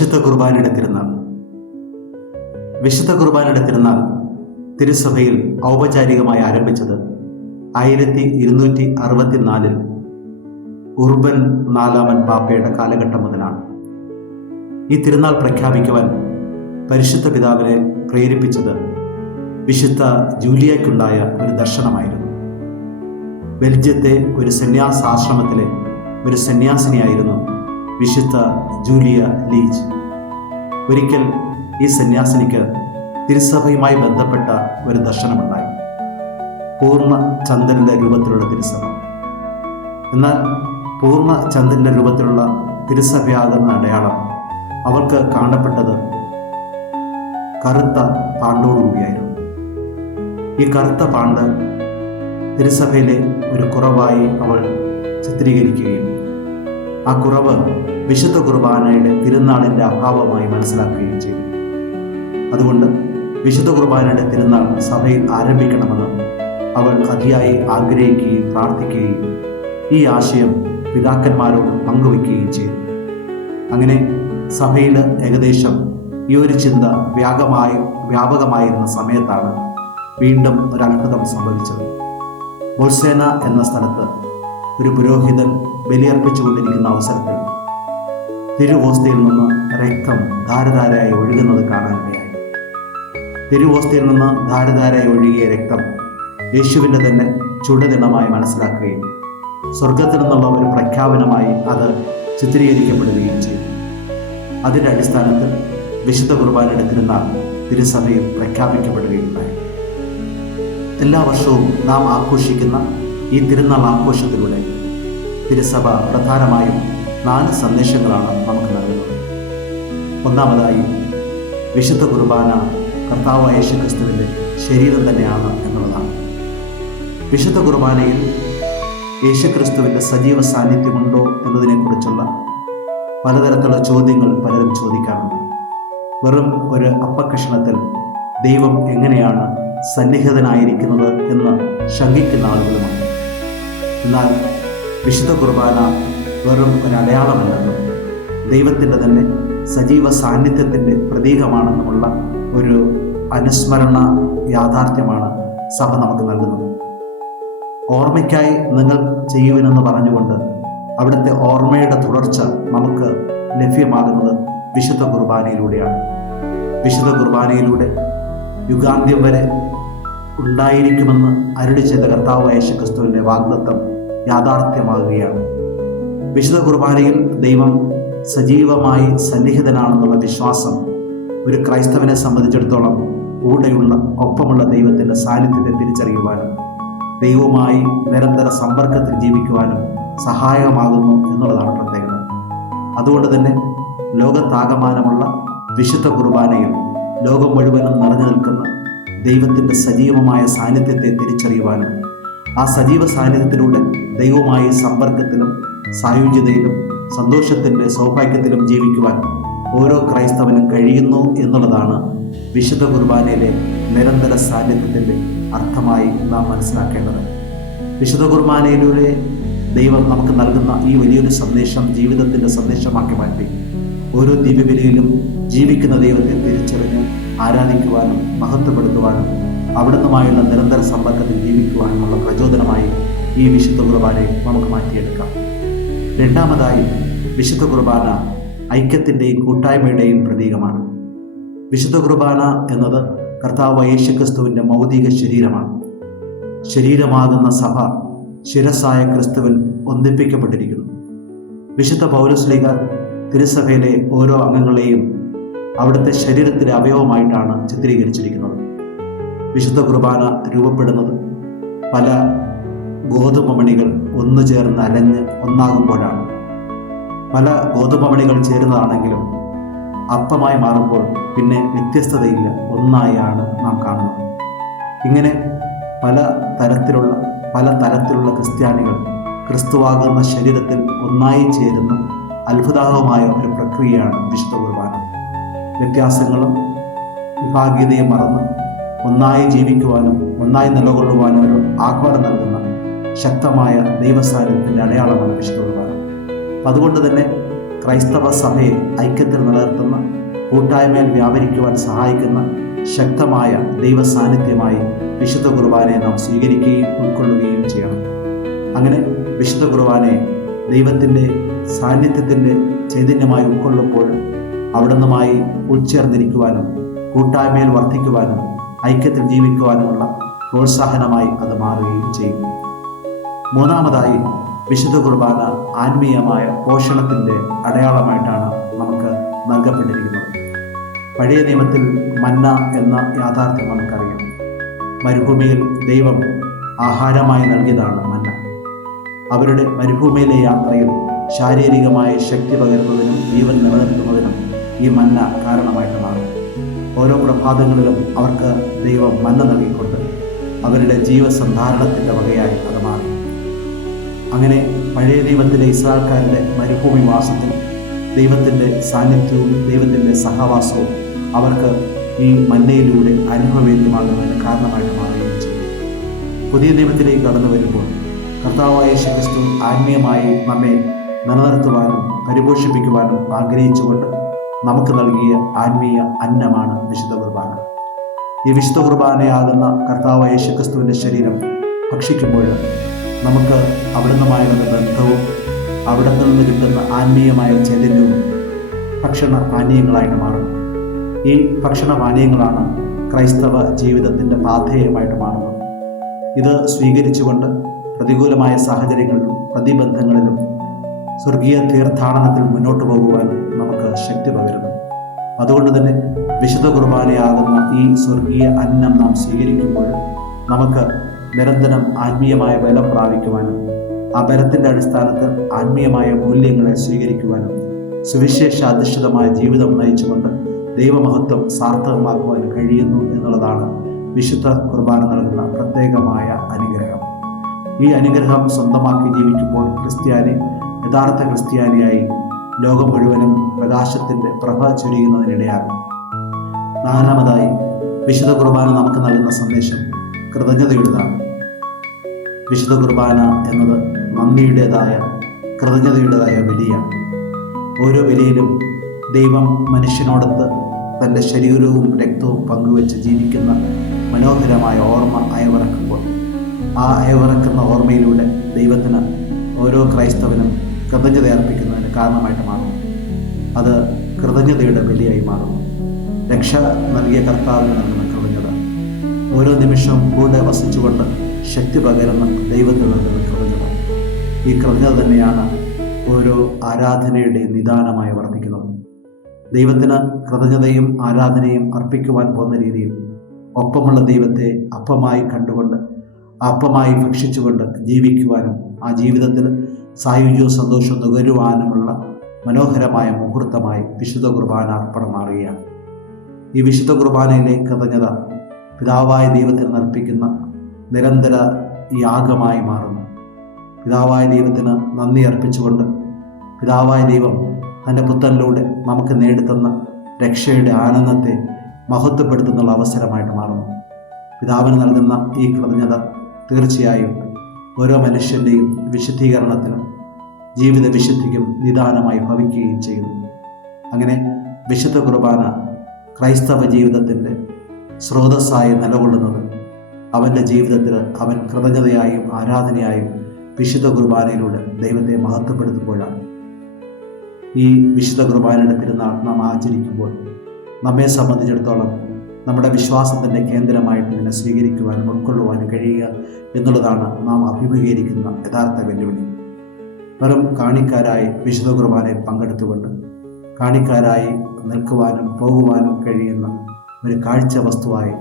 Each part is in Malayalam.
വിശുദ്ധ കുർബാനയുടെ തിരുനാൾ. വിശുദ്ധ കുർബാനയുടെ തിരുനാൾ തിരുസഭയിൽ ഔപചാരികമായി ആരംഭിച്ചത് 1264 ഉർബൻ നാലാമൻ പാപ്പയുടെ കാലഘട്ടം മുതലാണ്. ഈ തിരുനാൾ പ്രഖ്യാപിക്കുവാൻ പരിശുദ്ധ പിതാവിനെ പ്രേരിപ്പിച്ചത് വിശുദ്ധ ജൂലിയയ്ക്കുണ്ടായ ഒരു ദർശനമായിരുന്നു. ബെൽജിയത്തെ ഒരു സന്യാസാശ്രമത്തിലെ ഒരു സന്യാസിനിയായിരുന്നു വിശുദ്ധ ജൂലിയ ലീജ്. ഒരിക്കൽ ഈ സന്യാസിനിക്ക് തിരുസഭയുമായി ബന്ധപ്പെട്ട ഒരു ദർശനമുണ്ടായി. പൂർണ്ണ ചന്ദ്രന്റെ രൂപത്തിലുള്ള തിരുസഭ. എന്നാൽ പൂർണ്ണ ചന്ദ്രന്റെ രൂപത്തിലുള്ള തിരുസഭയാകുന്ന അടയാളം അവൾക്ക് കാണപ്പെട്ടത് കറുത്ത പാണ്ടോടുകൂടിയായിരുന്നു. ഈ കറുത്ത പാണ്ട് തിരുസഭയിലെ ഒരു കുറവായി അവൾ ചിത്രീകരിക്കുകയും ആ കുറവ് വിശുദ്ധ കുർബാനയുടെ തിരുനാളിൻ്റെ അഭാവമായി മനസ്സിലാക്കുകയും ചെയ്തു. അതുകൊണ്ട് വിശുദ്ധ കുർബാനയുടെ തിരുനാൾ സഭയിൽ ആരംഭിക്കണമെന്ന് അവൾ അതിയായി ആഗ്രഹിക്കുകയും പ്രാർത്ഥിക്കുകയും ഈ ആശയം പിതാക്കന്മാരോട് പങ്കുവയ്ക്കുകയും ചെയ്തു. അങ്ങനെ സഭയിൽ ഏകദേശം ഈ ഒരു ചിന്ത വ്യാപകമായിരുന്ന സമയത്താണ് വീണ്ടും ഒരു അത്ഭുതം സംഭവിച്ചത്. ബോൾസേന എന്ന സ്ഥലത്ത് ഒരു പുരോഹിതൻ ബലിയർപ്പിച്ചുകൊണ്ടിരിക്കുന്ന അവസരത്തിൽ തിരുവോസ്തിയിൽ നിന്ന് രക്തം ധാരധാരയായി ഒഴുകുന്നത് കാണാനിടയായി. തിരുവോസ്തിയിൽ നിന്ന് ധാരധാരയായി ഒഴുകിയ രക്തം യേശുവിൻ്റെ തന്നെ ചുടുദിനമായി മനസ്സിലാക്കുകയും സ്വർഗത്തിൽ നിന്നുള്ള ഒരു പ്രഖ്യാപനമായി അത് ചിത്രീകരിക്കപ്പെടുകയും ചെയ്തു. അതിൻ്റെ അടിസ്ഥാനത്തിൽ വിശുദ്ധ കുർബാനയുടെ തിരുനാൾ തിരുസഭയിൽ പ്രഖ്യാപിക്കപ്പെടുകയുണ്ടായി. എല്ലാ വർഷവും നാം ആഘോഷിക്കുന്ന ഈ തിരുനാൾ ആഘോഷത്തിലൂടെ തിരുസഭ പ്രധാനമായും 4 സന്ദേശങ്ങളാണ് നമുക്ക് നൽകുന്നത്. ഒന്നാമതായി, വിശുദ്ധ കുർബാന കർത്താവായ യേശുക്രിസ്തുവിൻ്റെ ശരീരം തന്നെയാണ് എന്നുള്ളതാണ്. വിശുദ്ധ കുർബാനയിൽ യേശുക്രിസ്തുവിൻ്റെ സജീവ സാന്നിധ്യമുണ്ടോ എന്നതിനെക്കുറിച്ചുള്ള പലതരത്തിലുള്ള ചോദ്യങ്ങൾ പലരും ചോദിക്കാറുണ്ട്. വെറും ഒരു അപ്പക്കഷണത്തിൽ ദൈവം എങ്ങനെയാണ് സന്നിഹിതനായിരിക്കുന്നത് എന്ന് ശങ്കിക്കുന്ന ആളുകളുമാണ്. എന്നാൽ വിശുദ്ധ കുർബാന വെറും ഒരു അടയാളമല്ലെന്നും ദൈവത്തിൻ്റെ തന്നെ സജീവ സാന്നിധ്യത്തിൻ്റെ പ്രതീകമാണെന്നുമുള്ള ഒരു അനുസ്മരണ യാഥാർത്ഥ്യമാണ് സഭ നമുക്ക് നൽകുന്നത്. ഓർമ്മയ്ക്കായി നിങ്ങൾ ചെയ്യുവനെന്ന് പറഞ്ഞുകൊണ്ട് അവിടുത്തെ ഓർമ്മയുടെ തുടർച്ച നമുക്ക് ലഭ്യമാകുന്നത് വിശുദ്ധ കുർബാനയിലൂടെയാണ്. വിശുദ്ധ കുർബാനയിലൂടെ യുഗാന്ത്യം വരെ ഉണ്ടായിരിക്കുമെന്ന് അരുളി ചെയ്ത കർത്താവായ യേശുക്രിസ്തുവിൻ്റെ വാഗ്ദത്തം യാഥാർത്ഥ്യമാകുകയാണ്. വിശുദ്ധ കുർബാനയിൽ ദൈവം സജീവമായി സന്നിഹിതനാണെന്നുള്ള വിശ്വാസം ഒരു ക്രൈസ്തവനെ സംബന്ധിച്ചിടത്തോളം കൂടെയുള്ള ഒപ്പമുള്ള ദൈവത്തിൻ്റെ സാന്നിധ്യത്തെ തിരിച്ചറിയുവാനും ദൈവവുമായി നിരന്തര സമ്പർക്കത്തിൽ ജീവിക്കുവാനും സഹായകമാകുന്നു എന്നുള്ളതാണ് പ്രത്യേകത. അതുകൊണ്ട് തന്നെ ലോകത്താകമാനമുള്ള വിശുദ്ധ കുർബാനയിൽ ലോകം മുഴുവനും നിറഞ്ഞു നിൽക്കുന്ന ദൈവത്തിൻ്റെ സജീവമായ സാന്നിധ്യത്തെ തിരിച്ചറിയുവാനും ആ സജീവ സാന്നിധ്യത്തിലൂടെ ദൈവവുമായി സമ്പർക്കത്തിലും സായുജ്യതയിലും സന്തോഷത്തിൻ്റെ സൗഭാഗ്യത്തിലും ജീവിക്കുവാൻ ഓരോ ക്രൈസ്തവനും കഴിയുന്നു എന്നുള്ളതാണ് വിശുദ്ധ കുർബാനയിലെ നിരന്തര സാന്നിധ്യത്തിൻ്റെ അർത്ഥമായി നാം മനസ്സിലാക്കേണ്ടത്. വിശുദ്ധ കുർബാനയിലൂടെ ദൈവം നമുക്ക് നൽകുന്ന ഈ വലിയൊരു സന്ദേശം ജീവിതത്തിൻ്റെ സന്ദേശമാക്കി മാറ്റി ഓരോ ദിവ്യബലിയിലും ജീവിക്കുന്ന ദൈവത്തെ തിരിച്ചറിഞ്ഞ് ആരാധിക്കുവാനും മഹത്വപ്പെടുത്തുവാനും അവിടുന്നുമായുള്ള നിരന്തര സമ്പർക്കത്തിൽ ജീവിക്കുവാനുമുള്ള പ്രചോദനമായി ഈ വിശുദ്ധ കുർബാനയെ നമുക്ക് മാറ്റിയെടുക്കാം. രണ്ടാമതായി, വിശുദ്ധ കുർബാന ഐക്യത്തിൻ്റെയും കൂട്ടായ്മയുടെയും പ്രതീകമാണ്. വിശുദ്ധ കുർബാന എന്നത് കർത്താവ് യേശുക്രിസ്തുവിൻ്റെ മൗതിക ശരീരമാണ്. ശരീരമാകുന്ന സഭ ശിരസ്സായ ക്രിസ്തുവിൽ ഒന്നിപ്പിക്കപ്പെട്ടിരിക്കുന്നു. വിശുദ്ധ പൗലോസ്ലീഹ തിരുസഭയിലെ ഓരോ അംഗങ്ങളെയും അവിടുത്തെ ശരീരത്തിലെ അവയവമായിട്ടാണ് ചിത്രീകരിച്ചിരിക്കുന്നത്. വിശുദ്ധ കുർബാന രൂപപ്പെടുന്നത് പല ഗോതമ്പമണികൾ ഒന്നു ചേർന്ന് അലഞ്ഞ് ഒന്നാകുമ്പോഴാണ്. പല ഗോതമ്പമണികൾ ചേരുന്നതാണെങ്കിലും അപ്പമായി മാറുമ്പോൾ പിന്നെ വ്യത്യസ്തതയില്ല, ഒന്നായാണ് നാം കാണുന്നത്. ഇങ്ങനെ പല തരത്തിലുള്ള ക്രിസ്ത്യാനികൾ ക്രിസ്തുവാകുന്ന ശരീരത്തിൽ ഒന്നായി ചേരുന്ന അത്ഭുതാവഹമായ ഒരു പ്രക്രിയയാണ് വിശുദ്ധ കുർബാന. വ്യത്യാസങ്ങളും വിഭാഗീയതയും മറന്ന് ഒന്നായി ജീവിക്കുവാനും ഒന്നായി നിലകൊള്ളുവാനും ഒരു ആഹ്വാനം നൽകുന്ന ശക്തമായ ദൈവസാന്നിധ്യത്തിൻ്റെ അടയാളമാണ് വിശുദ്ധ കുർബാന. അതുകൊണ്ട് തന്നെ ക്രൈസ്തവ സഭയെ ഐക്യത്തിൽ നിലനിർത്തുന്ന, കൂട്ടായ്മയിൽ വ്യാപരിക്കുവാൻ സഹായിക്കുന്ന ശക്തമായ ദൈവ സാന്നിധ്യമായി വിശുദ്ധ കുർബാനയെ നാം സ്വീകരിക്കുകയും ഉൾക്കൊള്ളുകയും ചെയ്യണം. അങ്ങനെ വിശുദ്ധ കുർബാനയെ ദൈവത്തിൻ്റെ സാന്നിധ്യത്തിൻ്റെ ചൈതന്യമായി ഉൾക്കൊള്ളുമ്പോൾ അവിടുന്നുമായി ഉൾച്ചേർന്നിരിക്കുവാനും കൂട്ടായ്മയിൽ വർദ്ധിക്കുവാനും ഐക്യത്തിൽ ജീവിക്കുവാനുമുള്ള പ്രോത്സാഹനമായി അത് മാറുകയും ചെയ്യും. മൂന്നാമതായി, വിശുദ്ധ കുർബാന ആത്മീയമായ പോഷണത്തിൻ്റെ അടയാളമായിട്ടാണ് നമുക്ക് നൽകപ്പെട്ടിരിക്കുന്നത്. പഴയ നിയമത്തിൽ മന്ന എന്ന യാഥാർത്ഥ്യം നമുക്കറിയാം. മരുഭൂമിയിൽ ദൈവം ആഹാരമായി നൽകിയതാണ് മന്ന. അവരുടെ മരുഭൂമിയിലെ യാത്രയിൽ ശാരീരികമായ ശക്തി പകരുന്നതിനും ജീവൻ നിലനിർത്തുന്നതിനും ഈ മന്ന കാരണമായിട്ട് മാറി. ഓരോ പ്രഭാതങ്ങളിലും അവർക്ക് ദൈവം മന്ന നൽകിക്കൊണ്ട് അവരുടെ ജീവസന്ധാരണത്തിൻ്റെ വകയായി അത് മാറി. അങ്ങനെ പഴയ നിയമത്തിലെ ഇസ്രായേൽക്കാരുടെ മരുഭൂമി വാസത്തിൽ ദൈവത്തിൻ്റെ സാന്നിധ്യവും ദൈവത്തിൻ്റെ സഹവാസവും അവർക്ക് ഈ മന്നയിലൂടെ അനുഭവവേദ്യമാകുന്നതിന് കാരണമായിട്ട് മാറുകയും ചെയ്തു. പുതിയ നിയമത്തിലേക്ക് കടന്നു വരുമ്പോൾ കർത്താവായ യേശുക്രിസ്തു ആത്മീയമായി നമ്മെ നിലനിർത്തുവാനും പരിപോഷിപ്പിക്കുവാനും ആഗ്രഹിച്ചുകൊണ്ട് നമുക്ക് നൽകിയ ആത്മീയ അന്നമാണ് വിശുദ്ധ കുർബാന. ഈ വിശുദ്ധ കുർബാനയാകുന്ന കർത്താവായ യേശുക്രിസ്തുവിൻ്റെ ശരീരം ഭക്ഷിക്കുമ്പോൾ നമുക്ക് അവിടുന്നുമായുള്ള ബന്ധവും അവിടെ നിന്ന് കിട്ടുന്ന ആത്മീയമായ ചൈതന്യവും ഭക്ഷണ പാനീയങ്ങളായിട്ട് മാറും. ഈ ഭക്ഷണ പാനീയങ്ങളാണ് ക്രൈസ്തവ ജീവിതത്തിൻ്റെ പാഥേയമായിട്ട് മാറുന്നത്. ഇത് സ്വീകരിച്ചുകൊണ്ട് പ്രതികൂലമായ സാഹചര്യങ്ങളിലും പ്രതിബന്ധങ്ങളിലും സ്വർഗീയ തീർത്ഥാടനത്തിൽ മുന്നോട്ട് പോകുവാൻ നമുക്ക് ശക്തി പകരുന്നു. അതുകൊണ്ട് തന്നെ വിശുദ്ധ കുർബാനയാകുന്ന ഈ സ്വർഗീയ അന്നം നാം സ്വീകരിക്കുമ്പോൾ നമുക്ക് നിരന്തരം ആത്മീയമായ ബലം പ്രാപിക്കുവാനും ആ ബലത്തിൻ്റെ അടിസ്ഥാനത്തിൽ ആത്മീയമായ മൂല്യങ്ങളെ സ്വീകരിക്കുവാനും സുവിശേഷാധിഷ്ഠിതമായ ജീവിതം നയിച്ചുകൊണ്ട് ദൈവമഹത്വം സാർത്ഥകമാക്കുവാൻ കഴിയുന്നു എന്നുള്ളതാണ് വിശുദ്ധ കുർബാന നൽകുന്ന പ്രത്യേകമായ അനുഗ്രഹം. ഈ അനുഗ്രഹം സ്വന്തമാക്കി ജീവിക്കുമ്പോൾ ക്രിസ്ത്യാനി യഥാർത്ഥ ക്രിസ്ത്യാനിയായി ലോകം മുഴുവനും പ്രകാശത്തിൻ്റെ പ്രഭ ചൊരിയുന്നതിനിടയാകും. നാലാമതായി, വിശുദ്ധ കുർബാന നമുക്ക് നൽകുന്ന സന്ദേശം കൃതജ്ഞതയുടേതാണ്. വിശുദ്ധ കുർബാന എന്നത് നന്ദിയുടേതായ കൃതജ്ഞതയുടേതായ ബലിയാണ്. ഓരോ ബലിയിലും ദൈവം മനുഷ്യനോടൊത്ത് തൻ്റെ ശരീരവും രക്തവും പങ്കുവെച്ച് ജീവിക്കുന്ന മനോഹരമായ ഓർമ്മ അയവിറക്കുമ്പോൾ ആ അയവിറക്കുന്ന ഓർമ്മയിലൂടെ ദൈവത്തിന് ഓരോ ക്രൈസ്തവനും കൃതജ്ഞത അർപ്പിക്കുന്നതിന് കാരണമായിട്ട് മാറും. അത് കൃതജ്ഞതയുടെ ബലിയായി മാറും. രക്ഷ നൽകിയ കർത്താവിന് നൽകുന്ന കൃതജ്ഞത, ഓരോ നിമിഷവും കൂടെ വസിച്ചുകൊണ്ട് ശക്തി പകരുന്ന ദൈവത്തിൽ നൽകുന്ന കൃതജ്ഞത. ഈ കൃതജ്ഞത തന്നെയാണ് ഓരോ ആരാധനയുടെയും നിദാനമായി വർദ്ധിക്കുന്നത്. ദൈവത്തിന് കൃതജ്ഞതയും ആരാധനയും അർപ്പിക്കുവാൻ പോകുന്ന രീതിയിൽ ഒപ്പമുള്ള ദൈവത്തെ അപ്പമായി കണ്ടുകൊണ്ട് അപ്പമായി ഭക്ഷിച്ചുകൊണ്ട് ജീവിക്കുവാനും ആ ജീവിതത്തിൽ സായുജ്യവും സന്തോഷവും നുകരുവാനുമുള്ള മനോഹരമായ മുഹൂർത്തമായി വിശുദ്ധ കുർബാന അർപ്പണം മാറുകയാണ്. ഈ വിശുദ്ധ കുർബാനയിലെ കൃതജ്ഞത പിതാവായ ദൈവത്തിന് അർപ്പിക്കുന്ന നിരന്തര യാഗമായി മാറുന്നു. പിതാവായ ദൈവത്തിന് നന്ദി അർപ്പിച്ചുകൊണ്ട് പിതാവായ ദൈവം തൻ്റെ പുത്രനിലൂടെ നമുക്ക് നേടിത്തന്ന രക്ഷയുടെ ആനന്ദത്തെ മഹത്വപ്പെടുത്തുന്നുള്ള അവസരമായിട്ട് മാറുന്നു. പിതാവിന് നൽകുന്ന ഈ കൃതജ്ഞത തീർച്ചയായും ഓരോ മനുഷ്യൻ്റെയും വിശുദ്ധീകരണത്തിനും ജീവിത വിശുദ്ധിക്കും നിദാനമായി ഭവിക്കുകയും ചെയ്യുന്നു. അങ്ങനെ വിശുദ്ധ കുർബാന ക്രൈസ്തവ ജീവിതത്തിൻ്റെ സ്രോതസ്സായി നിലകൊള്ളുന്നത് അവൻ്റെ ജീവിതത്തിൽ അവൻ കൃതജ്ഞതയായും ആരാധനയായും വിശുദ്ധ കുർബാനയിലൂടെ ദൈവത്തെ മഹത്വപ്പെടുത്തുമ്പോഴാണ്. ഈ വിശുദ്ധ കുർബാനയുടെ തിരുനാൾ നാം ആചരിക്കുമ്പോൾ നമ്മെ സംബന്ധിച്ചിടത്തോളം നമ്മുടെ വിശ്വാസത്തിൻ്റെ കേന്ദ്രമായിട്ട് ഇതിനെ സ്വീകരിക്കുവാനും ഉൾക്കൊള്ളുവാനും കഴിയുക എന്നുള്ളതാണ് നാം അഭിമുഖീകരിക്കുന്ന യഥാർത്ഥ വെല്ലുവിളി. വെറും കാണിക്കാരായി വിശുദ്ധ കുർബാനയിൽ പങ്കെടുത്തുകൊണ്ട് കാണിക്കാരായി നിൽക്കുവാനും പോകുവാനും കഴിയുന്ന ഒരു കാഴ്ച വസ്തുവായി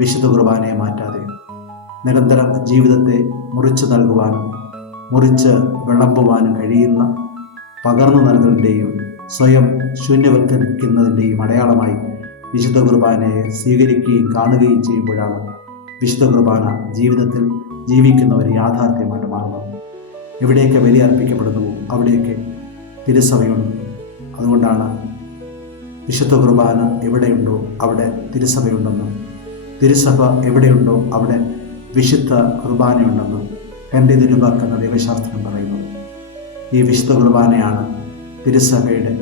വിശുദ്ധ കുർബാനയെ മാറ്റാതെ നിരന്തരം ജീവിതത്തെ മുറിച്ചു നൽകുവാനും മുറിച്ച് വിളമ്പുവാനും കഴിയുന്ന പകർന്നു നൽകലിൻ്റെയും സ്വയം ശൂന്യവൽക്കരിക്കുന്നതിൻ്റെയും അടയാളമായി വിശുദ്ധ കുർബാനയെ സ്വീകരിക്കുകയും കാണുകയും ചെയ്യുമ്പോഴാണ് വിശുദ്ധ കുർബാന ജീവിതത്തിൽ ജീവിക്കുന്ന ഒരു യാഥാർത്ഥ്യമായിട്ട് മാറുന്നത്. എവിടെയൊക്കെ ബലി അർപ്പിക്കപ്പെടുന്നുവോ അവിടെയൊക്കെ തിരുസഭയുണ്ട്. അതുകൊണ്ടാണ് വിശുദ്ധ കുർബാന എവിടെയുണ്ടോ അവിടെ തിരുസഭയുണ്ടെന്നും തിരുസഭ എവിടെയുണ്ടോ അവിടെ വിശുദ്ധ കുർബാനയുണ്ടെന്നും ഹെൻറി തിരുബാക്ക് എന്ന ദൈവശാസ്ത്രം പറയുന്നു. ഈ വിശുദ്ധ കുർബാനയാണ് തിരുസഭയുടെ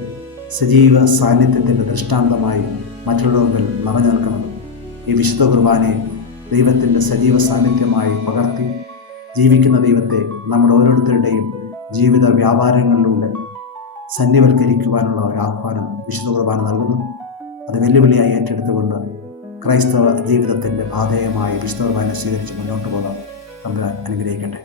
സജീവ സാന്നിധ്യത്തിൻ്റെ ദൃഷ്ടാന്തമായി മറ്റുള്ളവരിൽ നിറഞ്ഞു നിൽക്കണം. ഈ വിശുദ്ധ കുർബാനയെ ദൈവത്തിൻ്റെ സജീവ സാന്നിധ്യമായി പകർത്തി ജീവിക്കുന്ന ദൈവത്തെ നമ്മുടെ ഓരോരുത്തരുടെയും ജീവിത വ്യാപാരങ്ങളിലൂടെ സന്നിവൽക്കരിക്കുവാനുള്ള ഒരു ആഹ്വാനം വിശുദ്ധ കുർബാന നൽകുന്നു. അത് വെല്ലുവിളിയായി ഏറ്റെടുത്തുകൊണ്ട് ക്രൈസ്തവ ജീവിതത്തിൻ്റെ പാതേയമായി വിശുദ്ധ കുർബാന സ്വീകരിച്ച് മുന്നോട്ട് പോകാം. തമ്പുരാൻ അനുഗ്രഹിക്കട്ടെ.